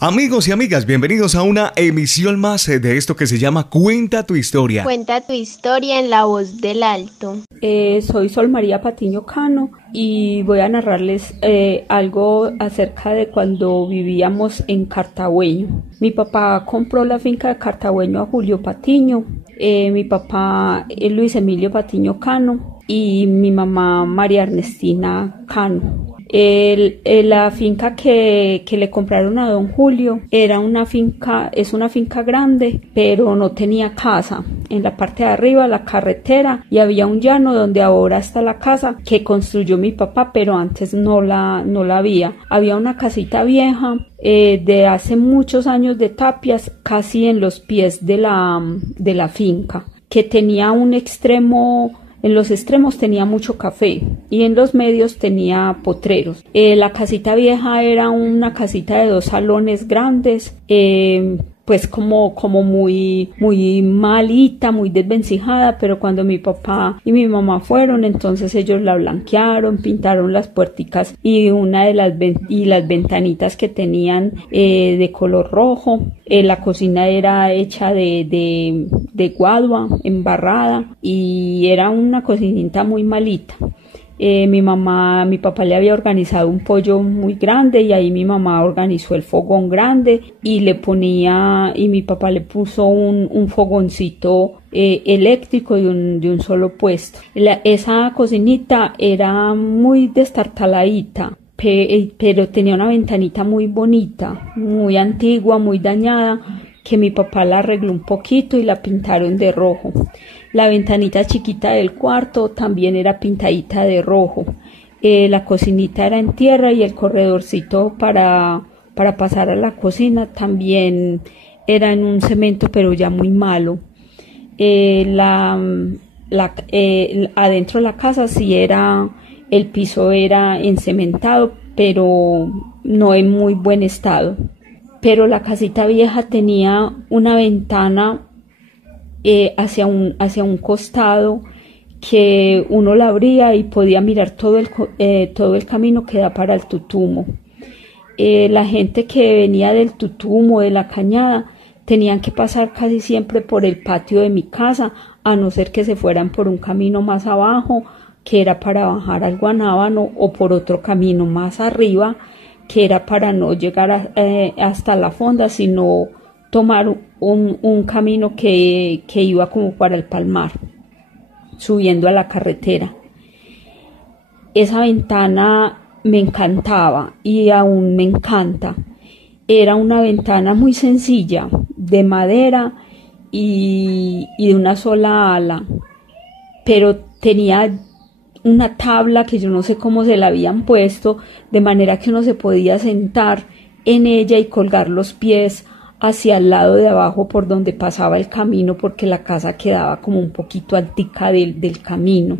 Amigos y amigas, bienvenidos a una emisión más de esto que se llama Cuenta tu historia. Cuenta tu historia en la voz del alto. Soy Sol María Patiño Cano y voy a narrarles algo acerca de cuando vivíamos en Cartagüeño. Mi papá compró la finca de Cartagüeño a Julio Patiño, mi papá Luis Emilio Patiño Cano y mi mamá María Ernestina Cano. La finca que le compraron a don Julio es una finca grande, pero no tenía casa. En la parte de arriba la carretera y había un llano donde ahora está la casa que construyó mi papá, pero antes no la había. Había una casita vieja de hace muchos años de tapias, casi en los pies de la finca, que tenía un extremo. En los extremos tenía mucho café y en los medios tenía potreros. La casita vieja era una casita de 2 salones grandes, pues como muy malita, muy desvencijada, pero cuando mi papá y mi mamá fueron, entonces ellos la blanquearon, pintaron las puerticas y las ventanitas que tenían de color rojo. La cocina era hecha de guadua embarrada y era una cocinita muy malita. Mi papá le había organizado un pollo muy grande y ahí mi mamá organizó el fogón grande y mi papá le puso un fogoncito eléctrico de un solo puesto. Esa cocinita era muy destartaladita, pero tenía una ventanita muy bonita, muy antigua, muy dañada, que mi papá la arregló un poquito y la pintaron de rojo. La ventanita chiquita del cuarto también era pintadita de rojo. La cocinita era en tierra y el corredorcito para pasar a la cocina también era en un cemento, pero ya muy malo. Adentro de la casa el piso era encementado, pero no en muy buen estado. Pero la casita vieja tenía una ventana hacia un costado que uno la abría y podía mirar todo el camino que da para el Tutumo. La gente que venía del Tutumo, de la Cañada, tenían que pasar casi siempre por el patio de mi casa, a no ser que se fueran por un camino más abajo, que era para bajar al Guanábano, o por otro camino más arriba, que era para no llegar hasta la fonda, sino tomar un camino que iba como para el Palmar, subiendo a la carretera. Esa ventana me encantaba y aún me encanta. Era una ventana muy sencilla, de madera y de una sola ala, pero tenía una tabla que yo no sé cómo se la habían puesto, de manera que uno se podía sentar en ella y colgar los pies hacia el lado de abajo por donde pasaba el camino, porque la casa quedaba como un poquito altica del camino.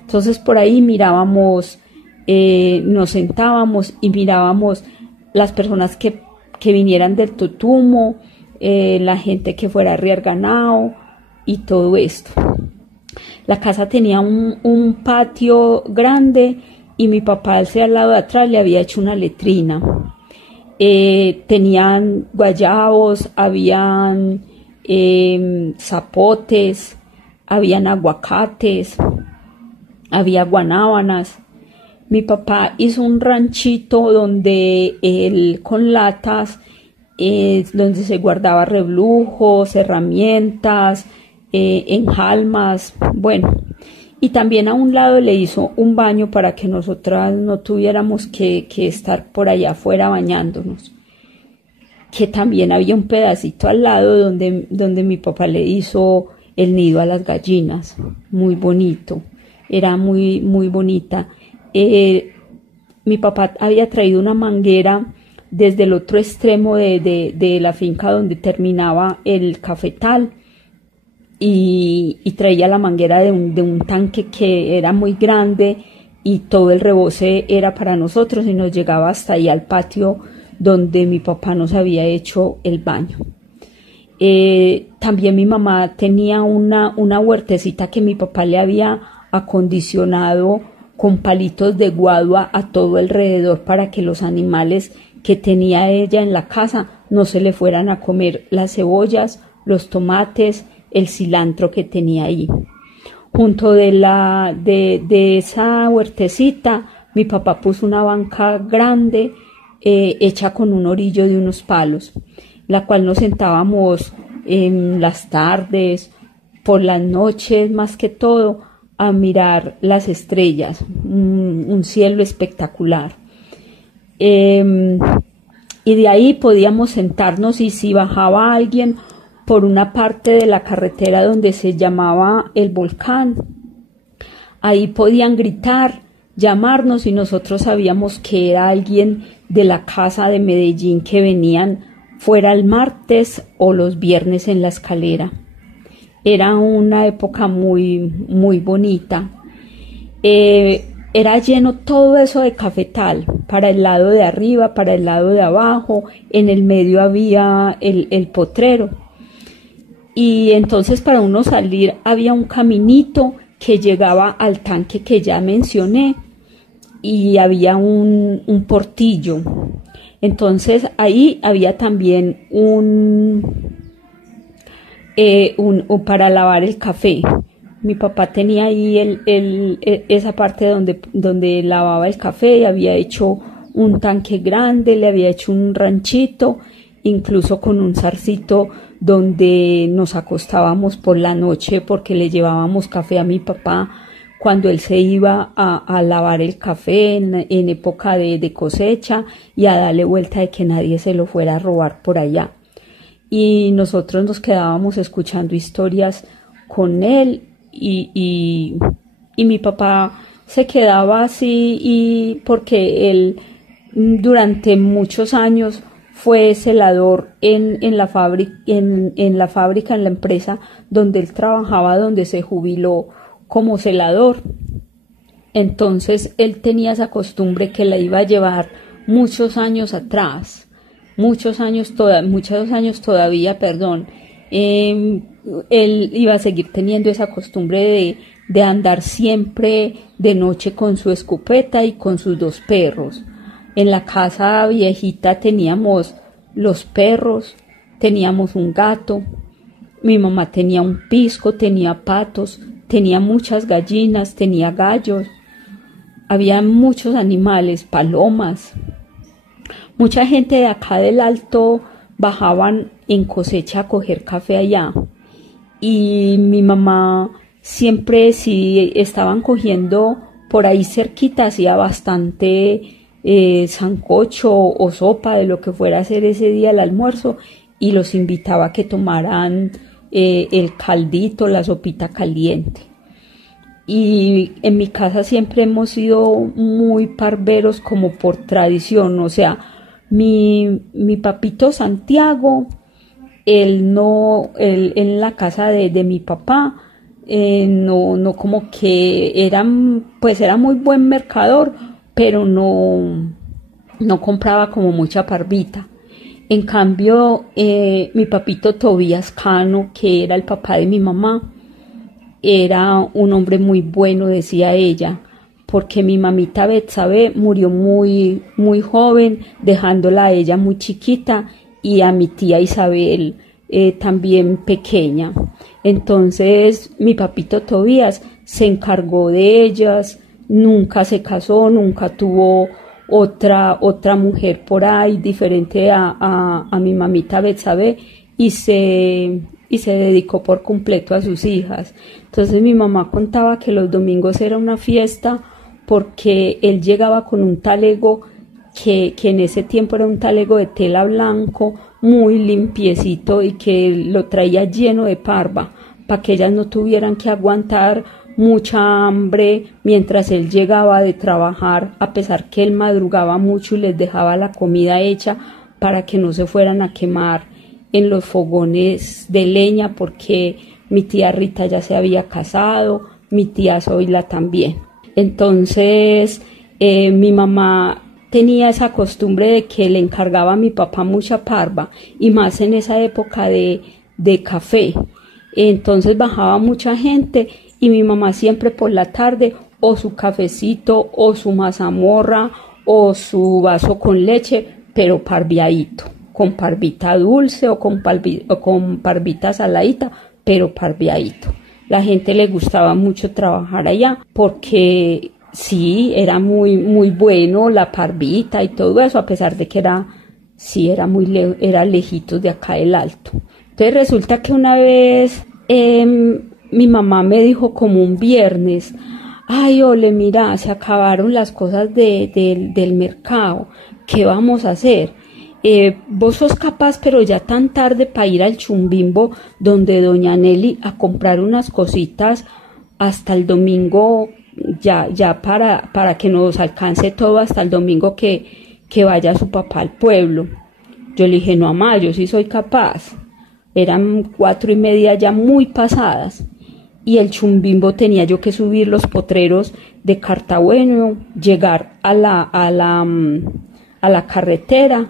Entonces por ahí mirábamos, nos sentábamos y mirábamos las personas que vinieran del Tutumo, la gente que fuera a arriar ganado y todo esto. La casa tenía un patio grande y mi papá al lado de atrás le había hecho una letrina. Tenían guayabos, habían zapotes, habían aguacates, había guanábanas. Mi papá hizo un ranchito donde él con latas, donde se guardaba reblujos, herramientas, enjalmas, bueno, y también a un lado le hizo un baño para que nosotras no tuviéramos que estar por allá afuera bañándonos, que también había un pedacito al lado donde mi papá le hizo el nido a las gallinas, muy bonito, era muy, muy bonita. Mi papá había traído una manguera desde el otro extremo de la finca donde terminaba el cafetal, y traía la manguera de un tanque que era muy grande y todo el rebose era para nosotros y nos llegaba hasta ahí al patio donde mi papá nos había hecho el baño. También mi mamá tenía una huertecita que mi papá le había acondicionado con palitos de guadua a todo alrededor para que los animales que tenía ella en la casa no se le fueran a comer las cebollas, los tomates, el cilantro que tenía ahí. Junto de esa huertecita, mi papá puso una banca grande hecha con un orillo de unos palos, la cual nos sentábamos en las tardes, por las noches más que todo, a mirar las estrellas, un cielo espectacular. Y de ahí podíamos sentarnos, y si bajaba alguien por una parte de la carretera donde se llamaba el volcán, ahí podían gritar, llamarnos, y nosotros sabíamos que era alguien de la casa de Medellín que venían fuera el martes o los viernes en la escalera. Era una época muy, muy bonita. Era lleno todo eso de cafetal, para el lado de arriba, para el lado de abajo, en el medio había el potrero. Y entonces para uno salir había un caminito que llegaba al tanque que ya mencioné, y había un portillo. Entonces ahí había también para lavar el café. Mi papá tenía ahí esa parte donde lavaba el café, y había hecho un tanque grande, le había hecho un ranchito, incluso con un zarcito donde nos acostábamos por la noche, porque le llevábamos café a mi papá cuando él se iba a lavar el café en época de cosecha, y a darle vuelta de que nadie se lo fuera a robar por allá. Y nosotros nos quedábamos escuchando historias con él, y mi papá se quedaba así, y porque él durante muchos años fue celador en la fábrica, en la empresa donde él trabajaba, donde se jubiló como celador. Entonces él tenía esa costumbre que la iba a llevar muchos años atrás, muchos años todavía, él iba a seguir teniendo esa costumbre de andar siempre de noche con su escopeta y con sus 2 perros. En la casa viejita teníamos los perros, teníamos un gato, mi mamá tenía un pisco, tenía patos, tenía muchas gallinas, tenía gallos, había muchos animales, palomas. Mucha gente de acá del Alto bajaban en cosecha a coger café allá, y mi mamá siempre, si estaban cogiendo por ahí cerquita, hacía bastante sancocho o sopa de lo que fuera a hacer ese día el almuerzo, y los invitaba a que tomaran el caldito, la sopita caliente. Y en mi casa siempre hemos sido muy parveros, como por tradición. O sea, mi papito Santiago, él en la casa de mi papá, no como que era muy buen mercador, pero no compraba como mucha parvita. En cambio, mi papito Tobías Cano, que era el papá de mi mamá, era un hombre muy bueno, decía ella, porque mi mamita Betsabe murió muy, muy joven, dejándola a ella muy chiquita, y a mi tía Isabel también pequeña. Entonces mi papito Tobías se encargó de ellas, nunca se casó, nunca tuvo otra mujer por ahí diferente a mi mamita Betsabe, y se dedicó por completo a sus hijas. Entonces mi mamá contaba que los domingos era una fiesta, porque él llegaba con un talego que en ese tiempo era un talego de tela blanco, muy limpiecito, y que lo traía lleno de parva, para que ellas no tuvieran que aguantar mucha hambre mientras él llegaba de trabajar, a pesar que él madrugaba mucho y les dejaba la comida hecha para que no se fueran a quemar en los fogones de leña, porque mi tía Rita ya se había casado, mi tía Zoila también. Entonces mi mamá tenía esa costumbre de que le encargaba a mi papá mucha parva, y más en esa época de café. Entonces bajaba mucha gente, y mi mamá siempre por la tarde, o su cafecito, o su mazamorra, o su vaso con leche, pero parviadito, con parvita dulce o con parvita saladita, pero parviadito. La gente le gustaba mucho trabajar allá porque sí, era muy, muy bueno la parvita y todo eso, a pesar de que era lejitos de acá del Alto. Entonces resulta que una vez mi mamá me dijo como un viernes: ay, Ole, mira, se acabaron las cosas del mercado, ¿qué vamos a hacer? Vos sos capaz, pero ya tan tarde, para ir al Chumbimbo donde doña Nelly a comprar unas cositas hasta el domingo, ya para que nos alcance todo hasta el domingo que vaya su papá al pueblo. Yo le dije: no, mamá, yo sí soy capaz. Eran 4:30 ya muy pasadas. Y el Chumbimbo tenía yo que subir los potreros de Cartabueno, llegar a la carretera,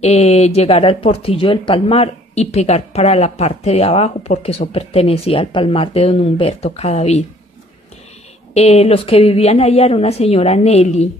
llegar al Portillo del Palmar y pegar para la parte de abajo, porque eso pertenecía al Palmar de don Humberto Cadavid. Los que vivían allá era una señora Nelly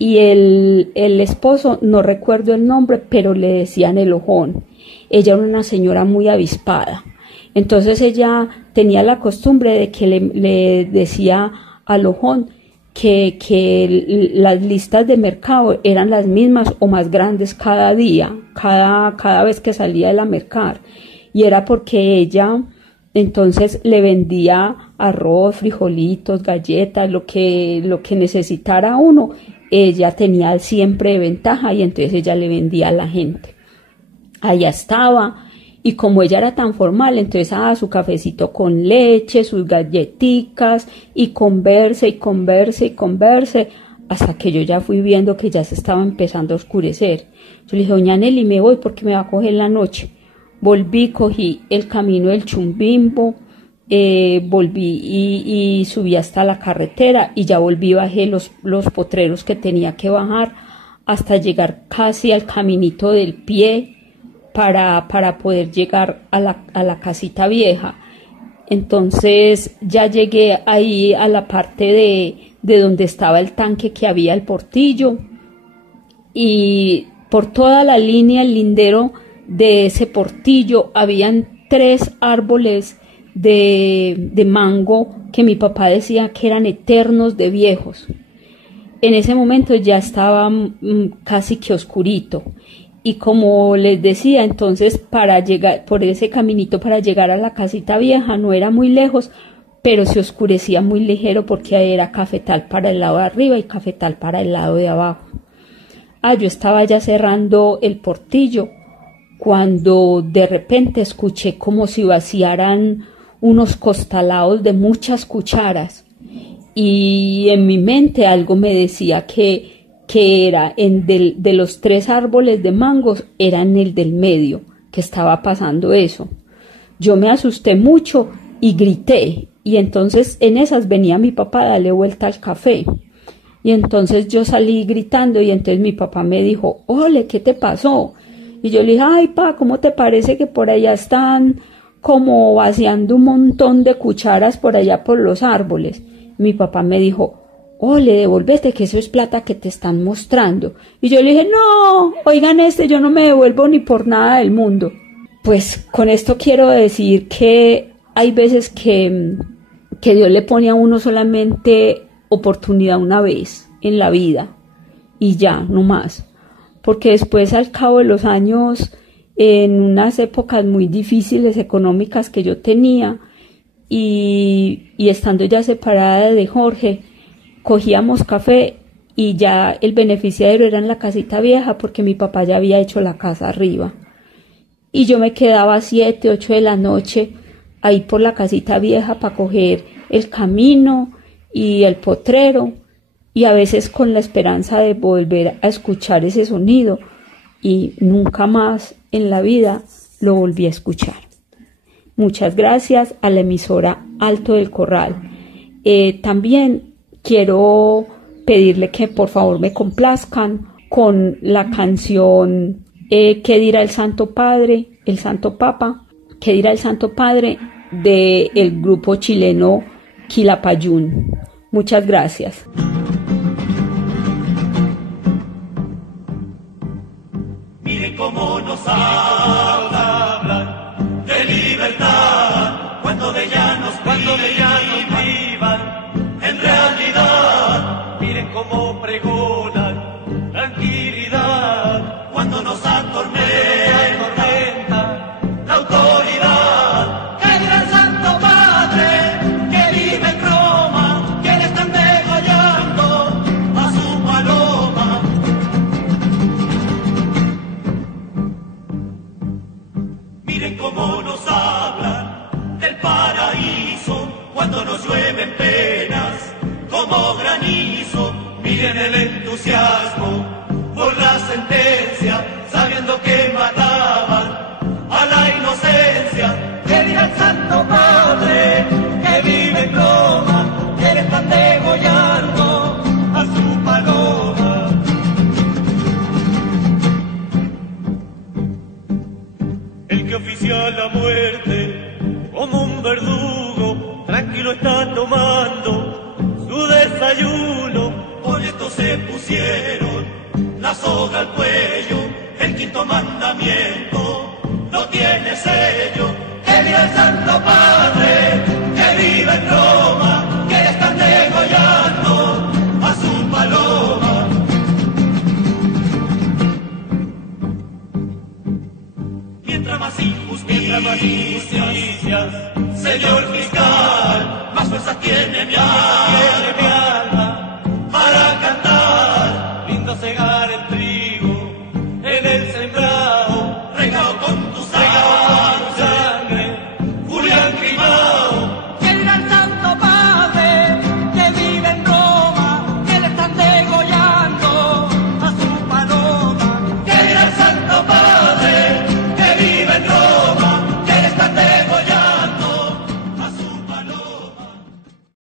y el esposo, no recuerdo el nombre, pero le decían el Ojón. Ella era una señora muy avispada. Entonces ella tenía la costumbre de que le decía al Ojón que las listas de mercado eran las mismas o más grandes cada día, cada vez que salía él a mercar. Y era porque ella entonces le vendía arroz, frijolitos, galletas, lo que necesitara uno. Ella tenía siempre ventaja y entonces ella le vendía a la gente. Allá estaba, y como ella era tan formal, entonces su cafecito con leche, sus galletitas, y converse, hasta que yo ya fui viendo que ya se estaba empezando a oscurecer. Yo le dije: doña Nelly, me voy porque me va a coger la noche. Volví, cogí el camino del Chumbimbo, volví y subí hasta la carretera, y ya volví, bajé los potreros que tenía que bajar hasta llegar casi al caminito del pie, para poder llegar a la casita vieja. Entonces ya llegué ahí a la parte de donde estaba el tanque que había el Portillo, y por toda la línea, el lindero de ese Portillo, habían 3 árboles de mango que mi papá decía que eran eternos de viejos. En ese momento ya estaba casi que oscurito. Y como les decía, entonces para llegar por ese caminito, para llegar a la casita vieja, no era muy lejos, pero se oscurecía muy ligero porque era cafetal para el lado de arriba y cafetal para el lado de abajo. Yo estaba ya cerrando el Portillo cuando de repente escuché como si vaciaran unos costalados de muchas cucharas, y en mi mente algo me decía que era de los 3 árboles de mangos, era en el del medio que estaba pasando eso. Yo me asusté mucho y grité, y entonces en esas venía mi papá a darle vuelta al café, y entonces yo salí gritando, y entonces mi papá me dijo: Ole, ¿qué te pasó? Y yo le dije: ay, pa, ¿cómo te parece que por allá están como vaciando un montón de cucharas por allá por los árboles? Mi papá me dijo: Ole, devuélvete, que eso es plata que te están mostrando. Y yo le dije: no, oigan, yo no me devuelvo ni por nada del mundo. Pues con esto quiero decir que hay veces que Dios le pone a uno solamente oportunidad una vez en la vida, y ya, no más. Porque después, al cabo de los años, en unas épocas muy difíciles económicas que yo tenía, y estando ya separada de Jorge, cogíamos café y ya el beneficiario era en la casita vieja, porque mi papá ya había hecho la casa arriba. Y yo me quedaba a 7, 8 de la noche ahí por la casita vieja para coger el camino y el potrero, y a veces con la esperanza de volver a escuchar ese sonido, y nunca más en la vida lo volví a escuchar. Muchas gracias a la emisora Alto del Corral. También quiero pedirle que por favor me complazcan con la canción ¿Qué dirá el Santo Padre, el Santo Papa? ¿Qué dirá el Santo Padre? Del grupo chileno Quilapayún. Muchas gracias. vivan en realidad. Miren cómo pregonan tranquilidad cuando nos atormenta la autoridad. ¡Qué gran Santo Padre que vive en Roma, que le están degollando a su paloma! Miren cómo nos hablan del paraíso cuando nos llueven penas como granizo. Miren el entusiasmo por la sentencia, sabiendo que mataban a la inocencia. Que dirá el Santo Padre que vive en Roma, que le están degollando a su paloma. El que oficia la muerte como un verdugo, tranquilo está tomando su desayuno. Por esto se pusieron la soga al cuello, el quinto mandamiento no tiene sello. Que viva el Santo Padre que vive en Roma, que le están degollando a su paloma. Mientras más injusticias, señor fiscal, más fuerza tiene mi alma.